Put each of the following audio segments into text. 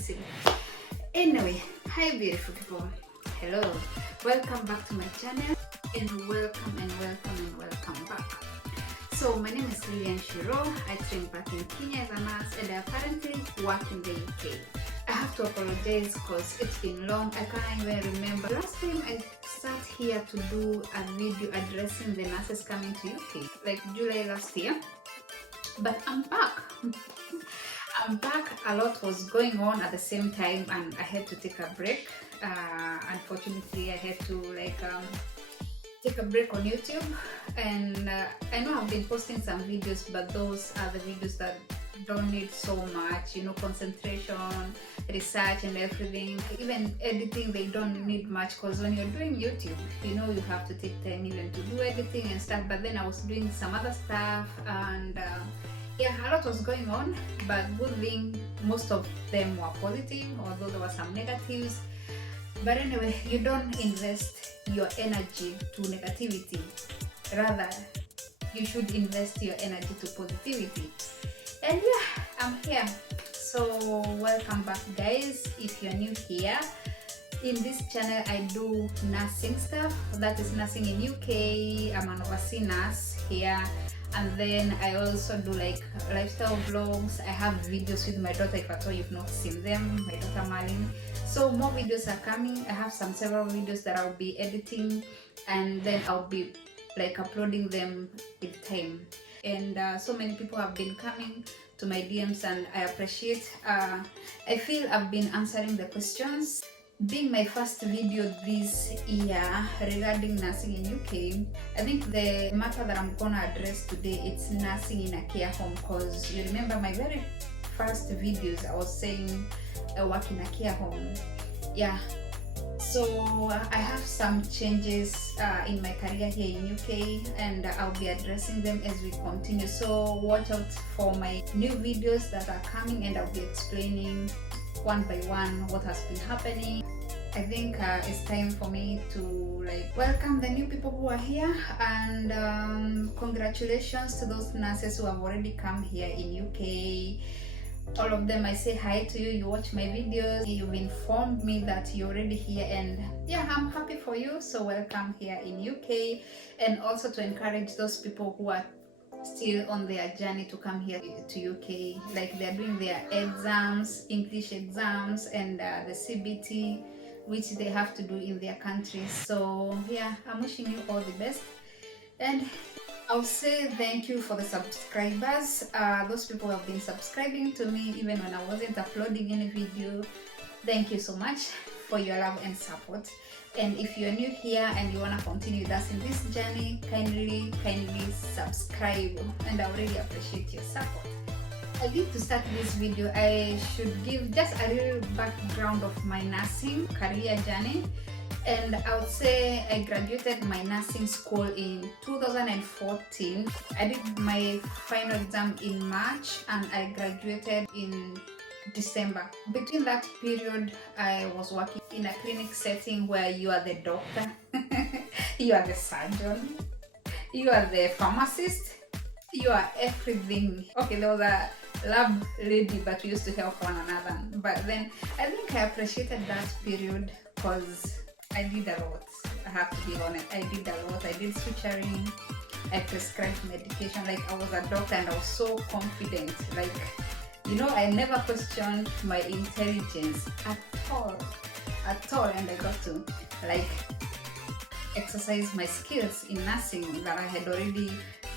fancy. Anyway, hi beautiful people. Hello, welcome back to my channel, and welcome back. So my name is Lilian Shiru. I train back in Kenya as a nurse, and I currently work in the UK. I have to apologize because it's been long. I can't even remember last time I sat here to do a video addressing the nurses coming to UK, like July last year. But I'm back. I'm back. A lot was going on at the same time, and I had to take a break. Unfortunately, I had to take a break on YouTube, and I know I've been posting some videos, but those are the videos that don't need so much, concentration, research and everything. Even editing, they don't need much, because when you're doing YouTube, you have to take time even to do editing and stuff. But then I was doing some other stuff, and yeah, a lot was going on, but good thing most of them were positive, although there were some negatives. But anyway, you don't invest your energy to negativity, rather you should invest your energy to positivity. And yeah, I'm here. So welcome back, guys. If you're new here, in this channel I do nursing stuff, that is nursing in UK. I'm an overseas nurse here, and then I also do lifestyle vlogs. I have videos with my daughter, if at all you've not seen them, my daughter Marlene. So more videos are coming. I have several videos that I'll be editing, and then I'll be uploading them with time. And so many people have been coming to my DMs, and I appreciate. I feel I've been answering the questions. Being my first video this year regarding nursing in UK, I think the matter that I'm gonna address today, it's nursing in a care home. Because you remember my very first videos, I was saying I work in a care home. Yeah. So I have some changes in my career here in UK, and I'll be addressing them as we continue. So watch out for my new videos that are coming, and I'll be explaining one by one what has been happening. I think it's time for me to welcome the new people who are here, and congratulations to those nurses who have already come here in UK. All of them, I say hi to you. You watch my videos, you've informed me that you're already here, and yeah, I'm happy for you. So welcome here in UK, and also to encourage those people who are still on their journey to come here to UK, they're doing their exams, English exams, and the CBT, which they have to do in their countries. So yeah, I'm wishing you all the best, and I'll say thank you for the subscribers. Those people who have been subscribing to me even when I wasn't uploading any video. Thank you so much for your love and support. And if you're new here and you want to continue with us in this journey, kindly subscribe, and I really appreciate your support. I think to start this video, I should give just a little background of my nursing career journey. And I would say I graduated my nursing school in 2014. I did my final exam in March, and I graduated in December. Between that period, I was working in a clinic setting where you are the doctor, you are the surgeon, you are the pharmacist, you are everything. Okay, there was a lab lady, but we used to help one another. But then I think I appreciated that period because I did a lot. I have to be honest. I did a lot. I did suturing. I prescribed medication. I was a doctor, and I was so confident. I never questioned my intelligence at all. And I got to exercise my skills in nursing that I had already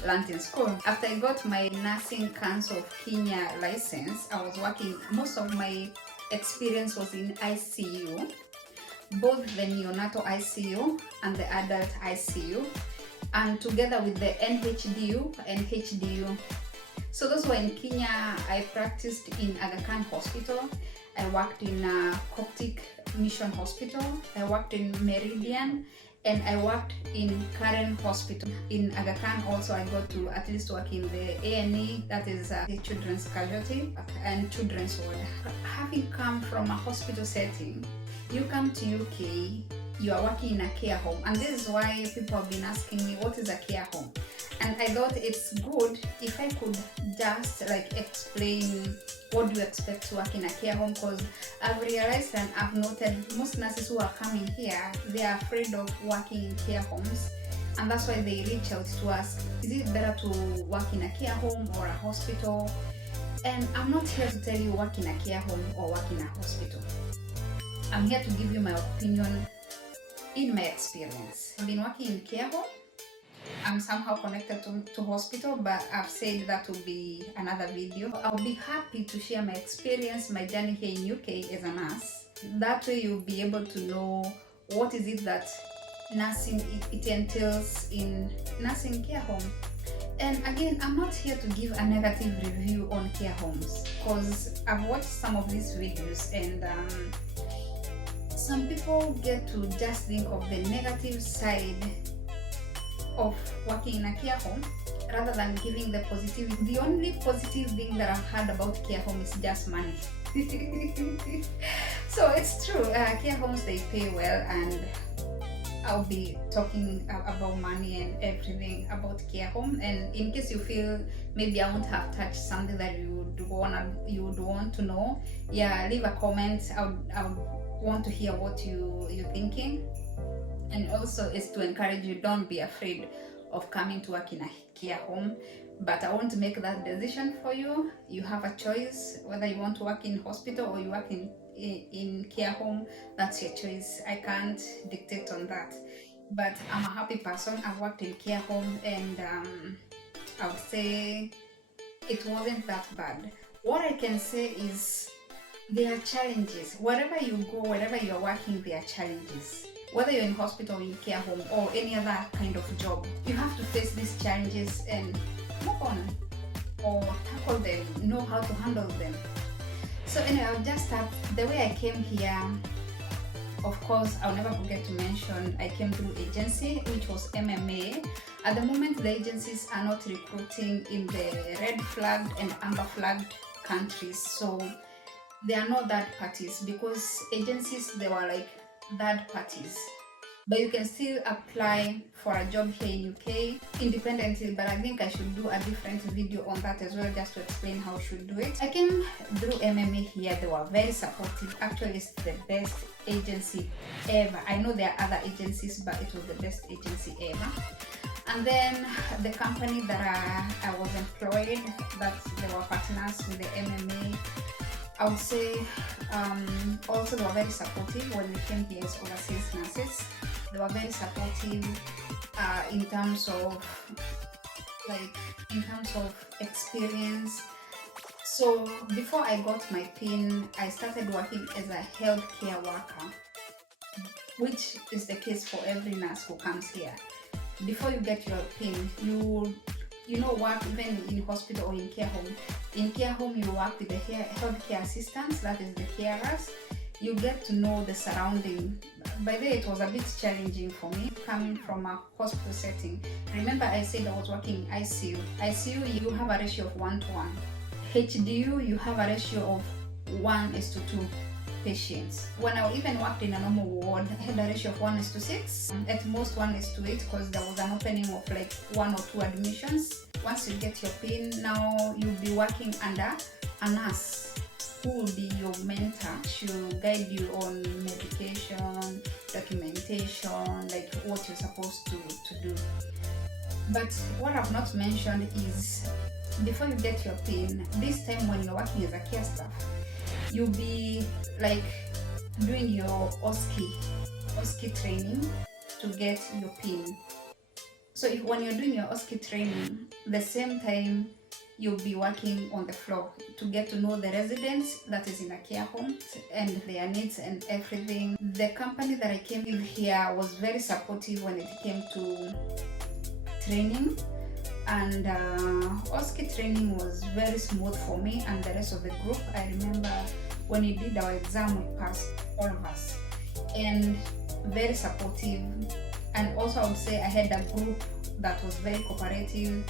learned in school. After I got my Nursing Council of Kenya license, I was working. Most of my experience was in ICU, both the neonatal ICU and the adult ICU, and together with the NHDU. So those were in Kenya. I practiced in Aga Khan Hospital. I worked in Coptic Mission Hospital. I worked in Meridian, and I worked in Karen Hospital. In Aga Khan also I got to at least work in the A&E, that is the children's casualty and children's ward. Having come from a hospital setting, you come to UK, you are working in a care home, and this is why people have been asking me, what is a care home? and I thought it's good if I could just like explain what do you expect to work in a care home, because I've realized and I've noted most nurses who are coming here, they are afraid of working in care homes, and that's why they reach out to us. Is it better to work in a care home or a hospital? And I'm not here to tell you work in a care home or work in a hospital. I'm here to give you my opinion in my experience. I've been working in care home. I'm somehow connected to hospital, but I've said that will be another video. I'll be happy to share my experience, my journey here in UK as a nurse. That way you'll be able to know what is it that nursing it entails in nursing care home. And again, I'm not here to give a negative review on care homes, because I've watched some of these videos and some people get to just think of the negative side of working in a care home rather than giving the positive. The only positive thing that I've heard about care home is just money. So it's true, care homes, they pay well, and I'll be talking about money and everything about care home. And in case you feel maybe I won't have touched something that you would want to know, yeah, leave a comment. I would want to hear what you're thinking. And also is to encourage you, don't be afraid of coming to work in a care home, but I won't make that decision for you. You have a choice whether you want to work in hospital or you work in care home. That's your choice. I can't dictate on that, but I'm a happy person. I've worked in care home, and I would say it wasn't that bad. What I can say is there are challenges. Wherever you go, wherever you're working, there are challenges. Whether you're in hospital, in care home, or any other kind of job, you have to face these challenges and move on or tackle them, know how to handle them. So anyway, I'll just start. The way I came here, of course, I'll never forget to mention I came through agency, which was MMA. At the moment, the agencies are not recruiting in the red flagged and amber flagged countries. So they are not third parties, because agencies, they were like third parties. But you can still apply for a job here in UK independently, but I think I should do a different video on that as well, just to explain how you should do it. I came through MMA here. They were very supportive. Actually, it's the best agency ever. I know there are other agencies, but it was the best agency ever. And then the company that I was employed, that they were partners with the MMA, I would say also they were very supportive when we came here as overseas nurses. They were very supportive in terms of experience. So before I got my PIN, I started working as a healthcare worker, which is the case for every nurse who comes here. Before you get your PIN, you know, work even in hospital or in care home. In care home, you work with the healthcare assistants, that is the carers. You get to know the surrounding. By the way, it was a bit challenging for me coming from a hospital setting. Remember, I said I was working in ICU. ICU, you have a ratio of 1:1. HDU, you have a ratio of 1:2 patients. When I even worked in a normal ward, I had a ratio of 1:6, at most 1:8, because there was an opening of like 1 or 2 admissions. Once you get your PIN, now you'll be working under a nurse who will be your mentor. She'll guide you on medication, documentation, like what you're supposed to do. But what I've not mentioned is, before you get your PIN, this time when you're working as a care staff, you'll be like doing your OSCE training to get your PIN. So when you're doing your OSCE training, the same time you'll be working on the floor to get to know the residents that is in a care home and their needs and everything. The company that I came with here was very supportive when it came to training, and OSCE training was very smooth for me and the rest of the group. I remember when we did our exam, we passed, all of us, and very supportive. And also I would say I had a group that was very cooperative,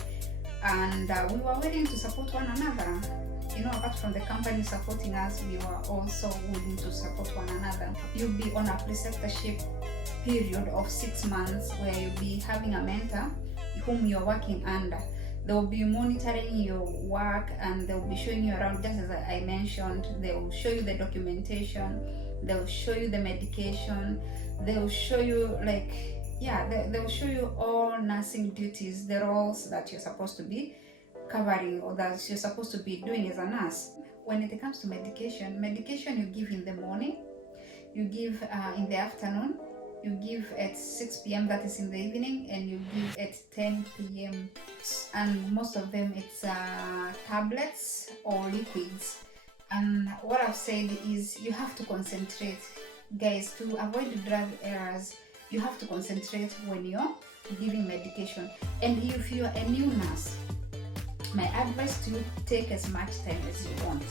and we were willing to support one another. You know, apart from the company supporting us, we were also willing to support one another. You'll be on a preceptorship period of 6 months where you'll be having a mentor whom you're working under. They will be monitoring your work and they will be showing you around, just as I mentioned. They will show you the documentation, they will show you the medication, they will show you they will show you all nursing duties, the roles that you're supposed to be covering or that you're supposed to be doing as a nurse. When it comes to medication you give in the morning, you give in the afternoon, you give at 6 p.m. that is in the evening, and you give at 10 p.m. and most of them it's tablets or liquids. And what I've said is you have to concentrate, guys, to avoid drug errors. You have to concentrate when you're giving medication. And if you're a new nurse, my advice to you, take as much time as you want.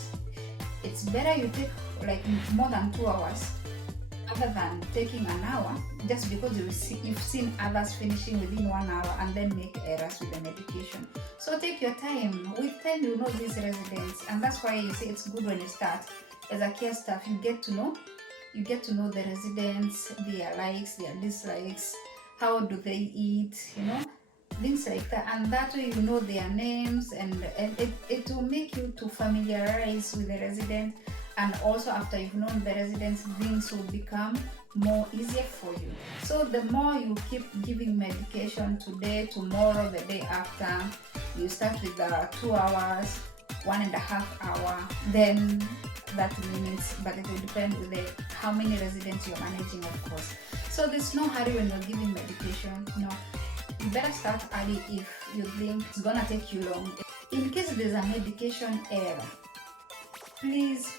It's better you take like more than 2 hours other than taking an hour, just because you've seen others finishing within 1 hour and then make errors with the medication. So take your time. With time you know these residents, and that's why you say it's good when you start as a care staff. You get to know the residents, their likes, their dislikes, how do they eat, things like that. And that way you know their names, and it will make you to familiarize with the resident. And also after you've known the residents, things will become more easier for you. So the more you keep giving medication today, tomorrow, the day after, you start with 2 hours, 1.5 hours, then that means, but it will depend with how many residents you're managing, of course. So there's no hurry when you're giving medication. You better start early if you think it's gonna take you long. In case there's a medication error, please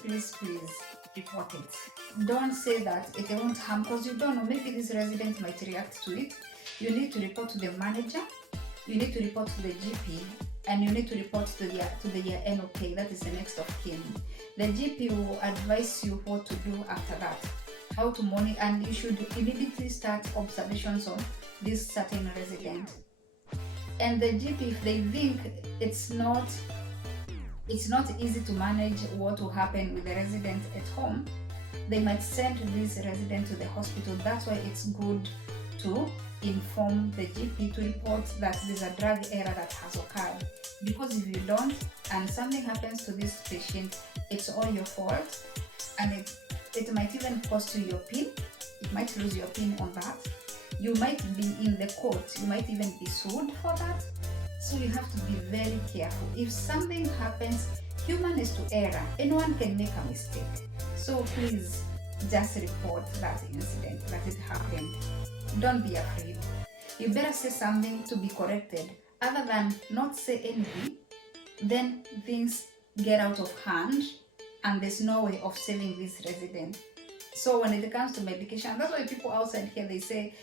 report it. Don't say that it won't harm, because you don't know, maybe this resident might react to it. You need to report to the manager, you need to report to the GP, and you need to report to the NOK, that is the next of kin. The GP will advise you what to do after that, how to monitor, and you should immediately start observations on this certain resident. And the GP, if they think it's not easy to manage what will happen with the resident at home, they might send this resident to the hospital. That's why it's good to inform the GP to report that there's a drug error that has occurred. Because if you don't and something happens to this patient, it's all your fault, and it might even cost you your PIN. You might lose your PIN on that. You might be in the court. You might even be sued for that. So you have to be very careful. If something happens, human is to error. Anyone can make a mistake. So please just report that incident, that it happened. Don't be afraid. You better say something to be corrected. Other than not say anything, then things get out of hand and there's no way of saving this resident. So when it comes to medication, that's why people outside here, they say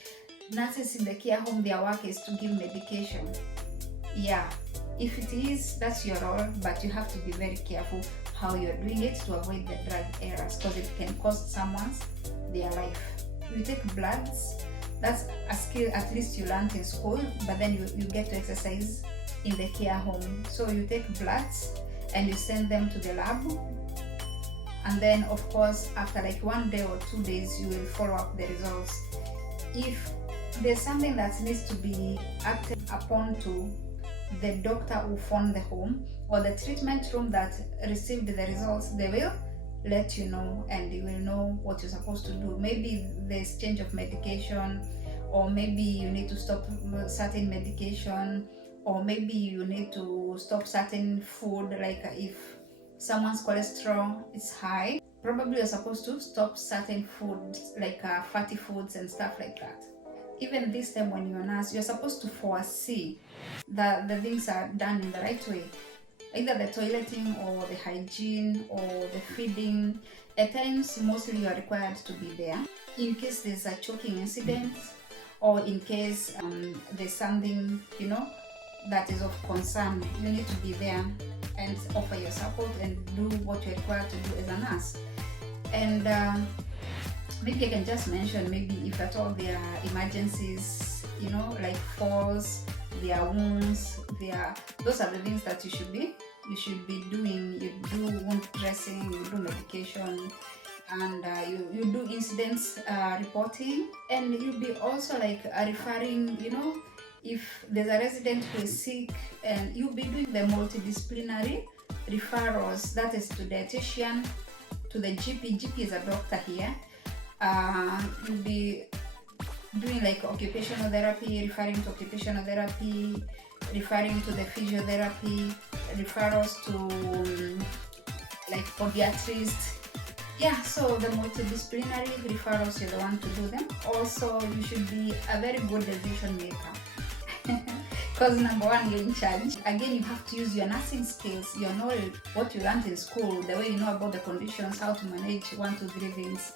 nurses in the care home, their work is to give medication. Yeah, if it is, that's your role, but you have to be very careful how you're doing it to avoid the drug errors, because it can cost someone's their life. You take bloods, that's a skill at least you learned in school, but then you get to exercise in the care home. So you take bloods and you send them to the lab, and then of course after like 1 day or 2 days you will follow up the results. If there's something that needs to be acted upon to, the doctor will phone the home or the treatment room that received the results. They will let you know, and you will know what you're supposed to do. Maybe there's change of medication, or maybe you need to stop certain medication, or maybe you need to stop certain food. Like if someone's cholesterol is high, probably you're supposed to stop certain foods like fatty foods and stuff like that. Even this time when you're a nurse, you're supposed to foresee that the things are done in the right way. Either the toileting or the hygiene or the feeding. At times, mostly you are required to be there. In case there's a choking incident, or in case there's something, that is of concern, you need to be there and offer your support and do what you're required to do as a nurse. And maybe I can just mention, maybe if at all there are emergencies, like falls, there are wounds, those are the things that you should be doing. You do wound dressing, you do medication, and you do incidents reporting, and you'll be also like referring, If there's a resident who is sick, and you'll be doing the multidisciplinary referrals, that is to dietitian, to the GP. GP is a doctor here. You'll be doing like occupational therapy, referring to occupational therapy, referring to the physiotherapy, referrals to like podiatrists. Yeah, so the multidisciplinary referrals, you're the one to do them. Also, you should be a very good decision maker. Because number one, you're in charge. Again, you have to use your nursing skills, your knowledge, what you learned in school, the way you know about the conditions, how to manage 1, 2, 3 things.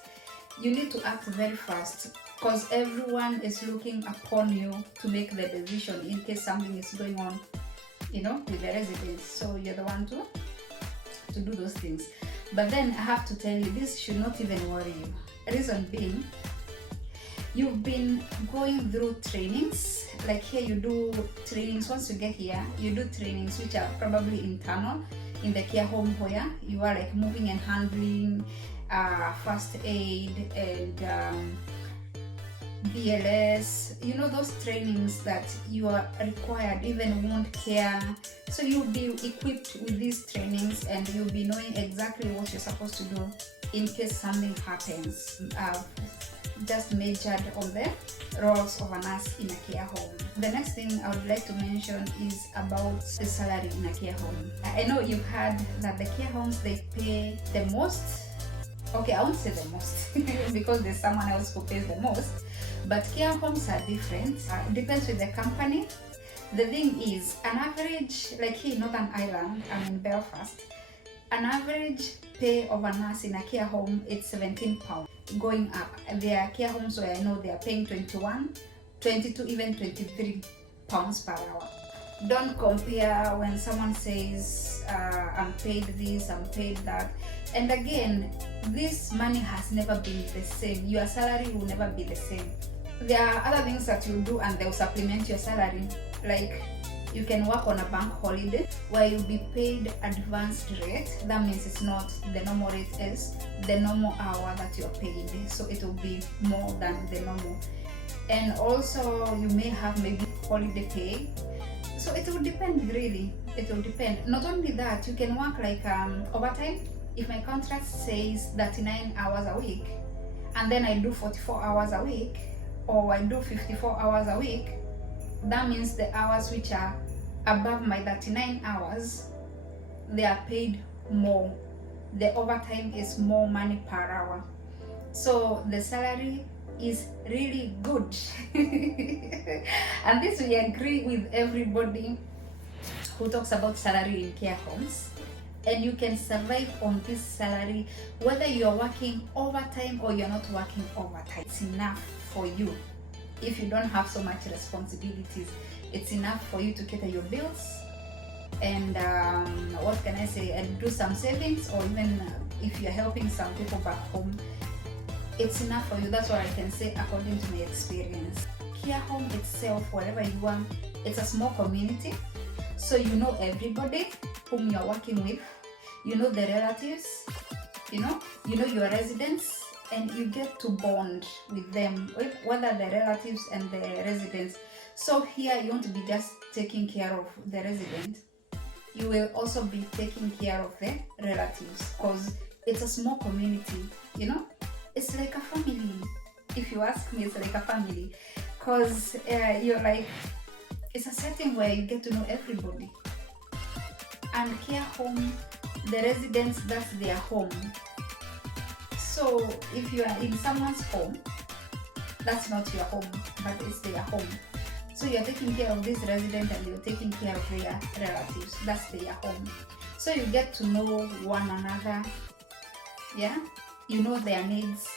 You need to act very fast because everyone is looking upon you to make the decision in case something is going on, with the residents. So you're the one to do those things. But then I have to tell you, this should not even worry you. Reason being, you've been going through trainings. Like here you do trainings. Once you get here, you do trainings which are probably internal in the care home, where you are like moving and handling, first aid, and BLS, those trainings that you are required, even wound care. So you'll be equipped with these trainings, and you'll be knowing exactly what you're supposed to do in case something happens. Just measured on the roles of a nurse in a care home. The next thing I would like to mention is about the salary in a care home. I know you've heard that the care homes, they pay the most. Okay, I won't say the most because there's someone else who pays the most. But care homes are different. It depends with the company. The thing is, an average, like here in Northern Ireland, I'm in Belfast, an average pay of a nurse in a care home, it's £17 going up. There are care homes where I know they are paying 21, 22, even 23 pounds per hour. Don't compare when someone says, I'm paid this, I'm paid that. And again, this money has never been the same. Your salary will never be the same. There are other things that you do and they'll supplement your salary. Like you can work on a bank holiday where you'll be paid advanced rate. That means it's not the normal rate, is the normal hour that you're paid. So it will be more than the normal. And also you may have maybe holiday pay. So it will depend, really. It will depend. Not only that, you can work like overtime. If my contract says 39 hours a week, and then I do 44 hours a week, or I do 54 hours a week, that means the hours which are above my 39 hours, they are paid more. The overtime is more money per hour. So the salary is really good. And this we agree with everybody who talks about salary in care homes. And you can survive on this salary whether you're working overtime or you're not working overtime. It's enough for you. If you don't have so much responsibilities, it's enough for you to cater your bills and what can I say, and do some savings, or even if you're helping some people back home, it's enough for you. That's what I can say according to my experience. Care home itself, wherever you are, it's a small community. So you know everybody whom you're working with, you know the relatives, you know your residents, and you get to bond with them, whether the relatives and the residents. So here you won't be just taking care of the resident, you will also be taking care of the relatives, because it's a small community, it's like a family. If you ask me, it's like a family, because you're like, it's a setting where you get to know everybody. And care home, the residents, that's their home. So if you are in someone's home, that's not your home, but it's their home. So you're taking care of this resident and you're taking care of their relatives. That's their home. So you get to know one another. Yeah, you know their needs.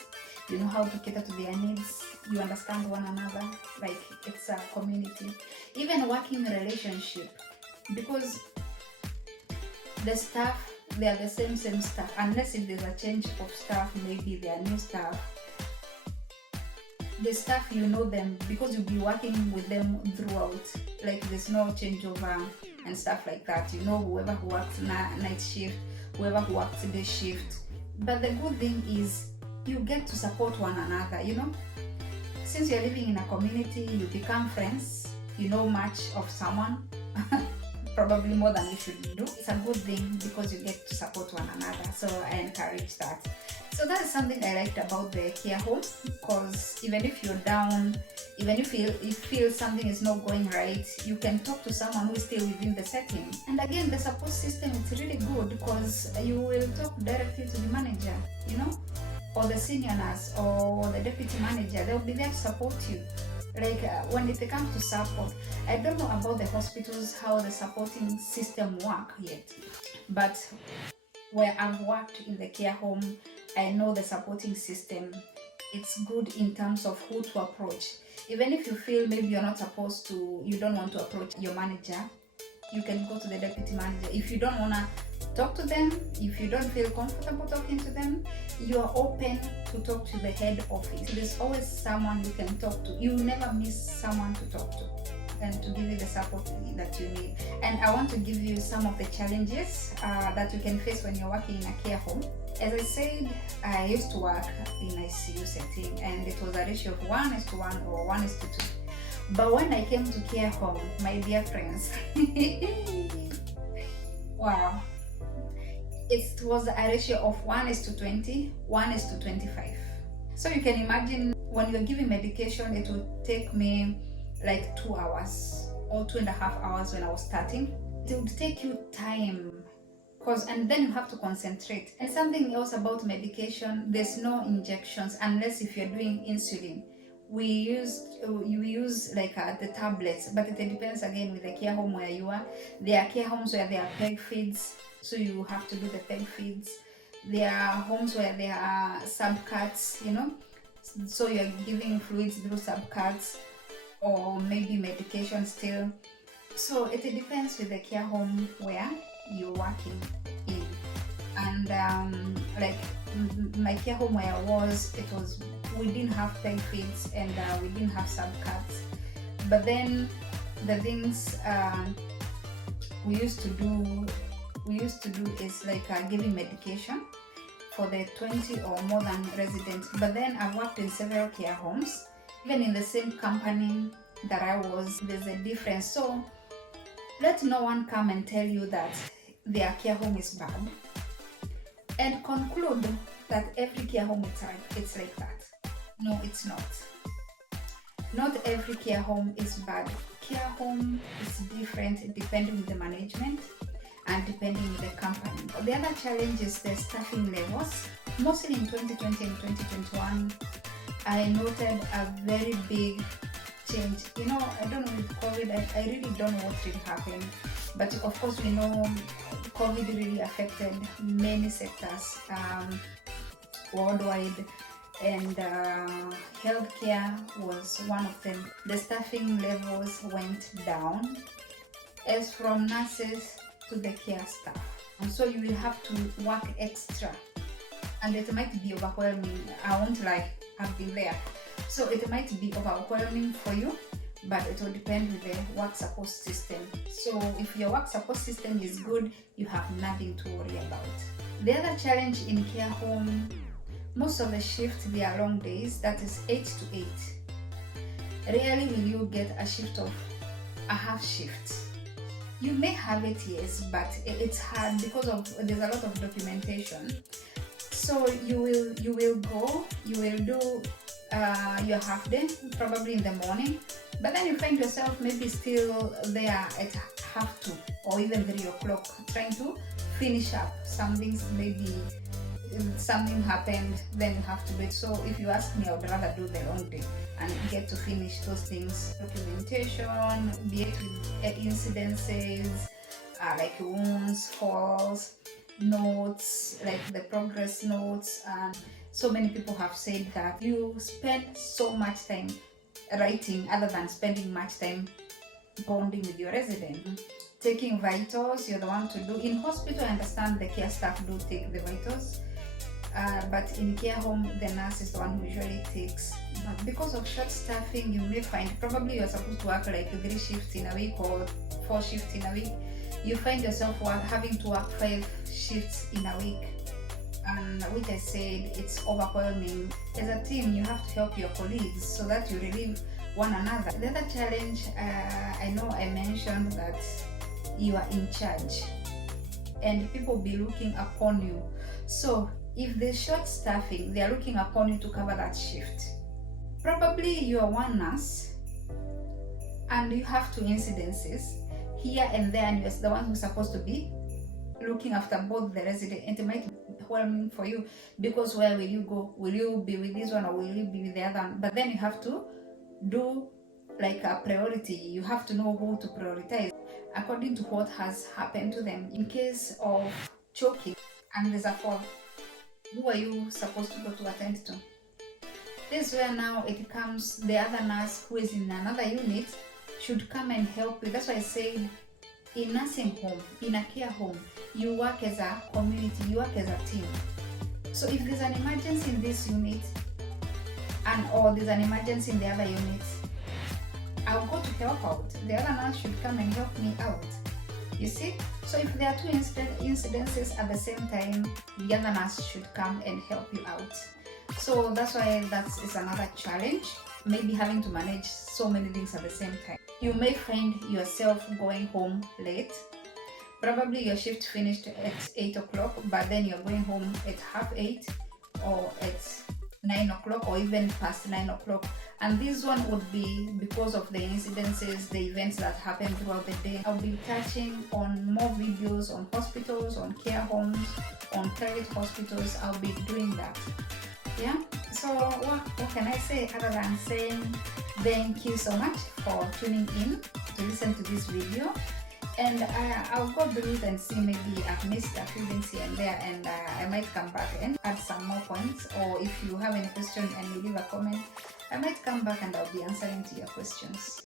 You know how to cater to their needs. You understand one another. Like it's a community. Even working relationship, because the staff, they are the same staff, unless if there's a change of staff, maybe they are new staff. The staff, you know them because you'll be working with them throughout. Like there's no changeover and stuff like that. You know whoever who works night shift, whoever who works day shift. But the good thing is you get to support one another, Since you're living in a community, you become friends. you know much of someone, probably more than you should do. It's a good thing because you get to support one another. So I encourage that. So that is something I liked about the care home, because even if you're down, even if you feel something is not going right, you can talk to someone who is still within the setting. And again, the support system is really good because you will talk directly to the manager, you know, or the senior nurse or the deputy manager. They'll be there to support you. Like when it comes to support, I don't know about the hospitals how the supporting system work yet, but where I've worked in the care home, I know the supporting system. It's good in terms of who to approach. Even if you feel maybe you're not supposed to, you don't want to approach your manager, you can go to the deputy manager. If you don't want to talk to them, if you don't feel comfortable talking to them, you are open to talk to the head office. There's always someone you can talk to. You will never miss someone to talk to and to give you the support that you need. And I want to give you some of the challenges that you can face when you're working in a care home. As I said, I used to work in ICU setting, and it was a ratio of 1:1 or 1:2. But when I came to care home, my dear friends, wow, it was a ratio of 1:20, 1:25. So you can imagine when you're giving medication, it would take me like 2 hours or 2.5 hours when I was starting. It would take you time, and then you have to concentrate. And something else about medication, there's no injections unless if you're doing insulin. We use like the tablets, but it depends again with the care home where you are. There are care homes where there are peg feeds, so you have to do the peg feeds. There are homes where there are subcuts, you know, so you're giving fluids through subcuts, or maybe medication still. So it depends with the care home where you're working in. And like my care home where I was, we didn't have peg feeds and we didn't have subcuts. But then the things we used to do is like giving medication for the 20 or more than residents. But then I've worked in several care homes. Even in the same company that I was, there's a difference. So let no one come and tell you that their care home is bad and conclude that every care home it's like that. No, it's not. Not every care home is bad. Care home is different depending on the management and depending on the company. The other challenge is the staffing levels. Mostly in 2020 and 2021, I noted a very big change. You know, I don't know with COVID, I really don't know what really happened. But of course, we know COVID really affected many sectors worldwide, and healthcare was one of them. The staffing levels went down, as from nurses to the care staff. And so you will have to work extra, and it might be overwhelming. I won't lie, I've been there. So it might be overwhelming for you, but it will depend with the work support system. So if your work support system is good, you have nothing to worry about. The other challenge in care home, most of the shifts, they are long days, that is 8 to 8. Rarely will you get a shift of a half shift. You may have it, yes, but it's hard because there's a lot of documentation. So you will go, you will do your half day, probably in the morning, but then you find yourself maybe still there at 2:30 or even 3 o'clock trying to finish up some things. Maybe something happened, then you have to do it. So if you ask me, I would rather do the long day and get to finish those things. Documentation, be it with incidences like wounds, falls, notes, like the progress notes. And so many people have said that you spend so much time writing other than spending much time bonding with your resident. Taking vitals, you're the one to do. In hospital, I understand the care staff do take the vitals, but in care home, the nurse is the one who usually takes. But because of short staffing, you may find probably you're supposed to work like 3 shifts in a week or 4 shifts in a week. You find yourself having to work 5 shifts in a week, and which I said, it's overwhelming. As a team, you have to help your colleagues so that you relieve one another. The other challenge, I know I mentioned that you are in charge and people be looking upon you. So if there's short staffing, they are looking upon you to cover that shift. Probably you are one nurse and you have 2 incidences here and there, and you're the one who's supposed to be looking after both the resident, and it might be overwhelming for you, because where will you go? Will you be with this one or will you be with the other one? But then you have to do like a priority. You have to know who to prioritize according to what has happened to them. In case of choking and there's a fall, who are you supposed to go to attend to? This is where now it comes, the other nurse who is in another unit should come and help you. That's why I said in nursing home, in a care home, you work as a community, you work as a team. So if there's an emergency in this unit or there's an emergency in the other unit, I'll go to help out. The other nurse should come and help me out. You see? So if there are 2 incidences at the same time, the other nurse should come and help you out. So that's why that is another challenge, maybe having to manage so many things at the same time. You may find yourself going home late. Probably your shift finished at 8 o'clock, but then you're going home at 7:30 or at 9 o'clock or even past 9 o'clock. And this one would be because of the incidences, the events that happen throughout the day. I'll be touching on more videos on hospitals, on care homes, on private hospitals. I'll be doing that. Yeah, so what can I say other than saying thank you so much for tuning in to listen to this video, and I'll go through it and see, maybe I've missed a few things here and there, and I might come back and add some more points, or if you have any question and you leave a comment, I might come back and I'll be answering to your questions.